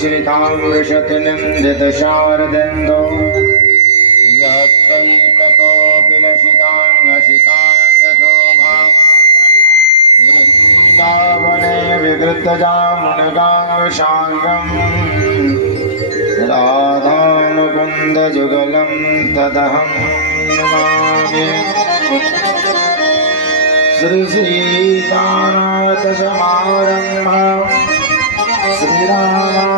श्रितां वृषतिनिन्दितशारदेन्दो यत्कल्पकोऽपिलशिताङ्गशिताङ्गशोभां वृन्दावने विकृतजामुनगावशाङ्गम् राधामुकुन्दयुगलं तदहं नमामि। श्रीसीतानाथसमारम्भां श्रीराम